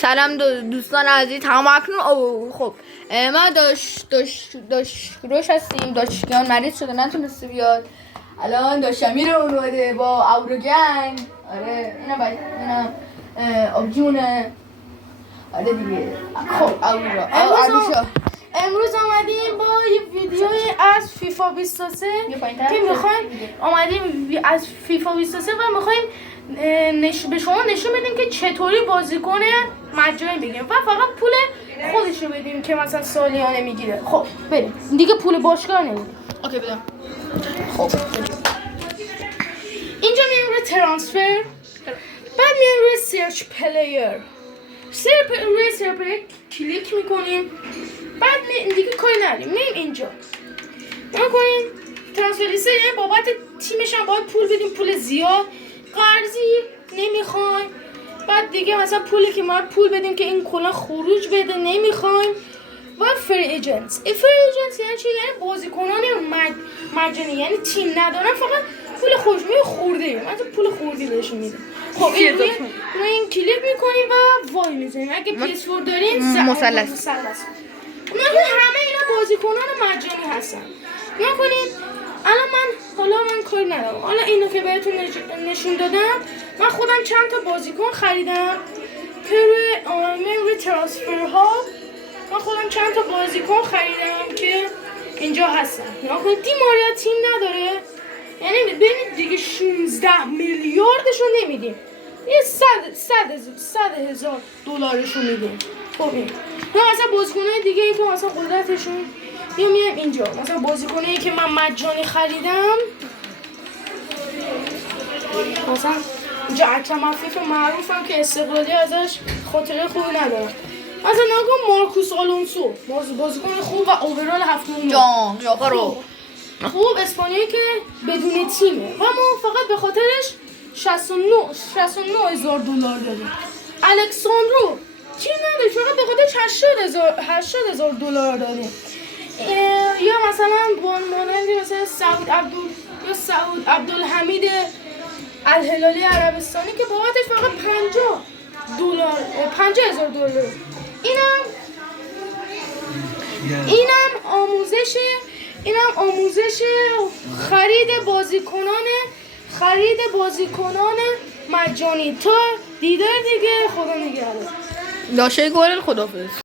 سلام دوستان عزیز همکنون. خب ما روش هستیم. داشتیان مریض شده نتونسته بیاد. الان داشتمیر اومده با اورگنگ. آره اینا آبجونه. آره دیگه. خب امروز آمدیم با یه ویدیو از فیفا 23 که میخوایم از فیفا 23 و میخوایم به شما نشون بدیم که چطوری بازیکن مجانی بگیریم و فقط پول خودش رو بدیم که مثلا سالیانه میگیره. خب بریم دیگه، پول باشگاه نمیدیم. اوکی بدم. خب اینجا میایم روی ترانسفر، بعد میایم روی سرچ پلیر. روی سرچ پلیر کلیک میکنیم، بعد دیگه کاری نداریم، میایم اینجا میکنیم ترانسفر لیست، یعنی بابت تیمش هم باید پول بدیم، پول زیاد، قرضی نمیخوایم. بعد دیگه مثلا پولی که ما پول بدیم که این کلا خروج بده نمیخوایم. و فری ایجنتس یعنی چی؟ یعنی بازیکنان مجانی، یعنی تیم ندارن، فقط پول خوشمی خورده، مثلا پول خوردی بهشون میدیم. خب این روی این کلیک میکنیم و وای میزنیم. اگه PS4 دارین مثلث همه اینا بازیکنان مجانی هستن. نکنید حالا من کاری ندارم. حالا اینو که بهتون نشون دادم، من خودم چند تا بازیکن خریدم که روی ترانسفرها من خودم چند تا بازیکن خریدم که اینجا هستن. نکنید دیماریا تیم نداره، یعنی ببینید دیگه 16 میلیاردشو نمیدیم، یه 100,000 دلارشو میدیم. خب این مثلا بازیکنای دیگه ای که مثلا قدرتشون میایم اینجا، مثلا بازیکنایی که من مجانی خریدم، مثلا اینجا اکرم عفیف معروفم که استقلالی ازش خاطره خوبی ندارم. مثلا نگاه مارکوس آلونسو، بازیکن خوب و اوورال 7 خوب اسپانیایی که بدون تیمه و ما فقط به خاطرش 69,000 دلار داریم. الکساندرو چی نداره، فقط به خاطرش 80,000 دلار داریم. یا مثلا مانندی مثلا سعود عبدالحمید الهلالی عربستانی که بابتش فقط 50,000 دلار. اینم آموزش خرید بازیکنان مجانی. تا دیدار دیگه، خدا نگهدار. داشه گل خدافظ.